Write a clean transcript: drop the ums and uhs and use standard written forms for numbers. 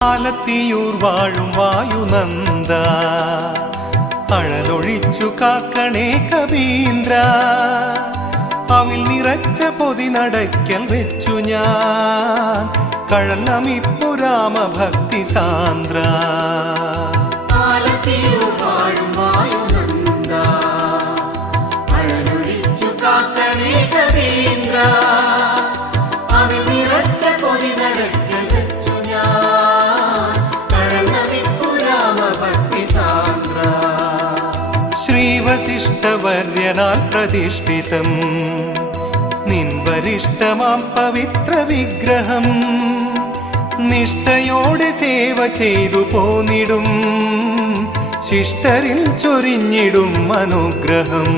ആലത്തിയൂർ വാഴും വായുനന്ദ അഴലൊഴിച്ചു കാക്കണേ കവീന്ദ്ര അവിൽ നിറച്ച പൊതി നടയ്ക്കൽ വെച്ചു ഞാൻ കഴൽ നമിപ്പു രാമഭക്തി സാന്ദ്ര ശ്രീവസിഷ്ഠവർയനാൽ പ്രതിഷ്ഠിതം നിൻ വരിഷ്ഠമാം പവിത്ര വിഗ്രഹം നിഷ്ഠയോടെ സേവ ചെയ്തു പോന്നിടും ശിഷ്ടരിൽ ചൊരിഞ്ഞിടും അനുഗ്രഹം.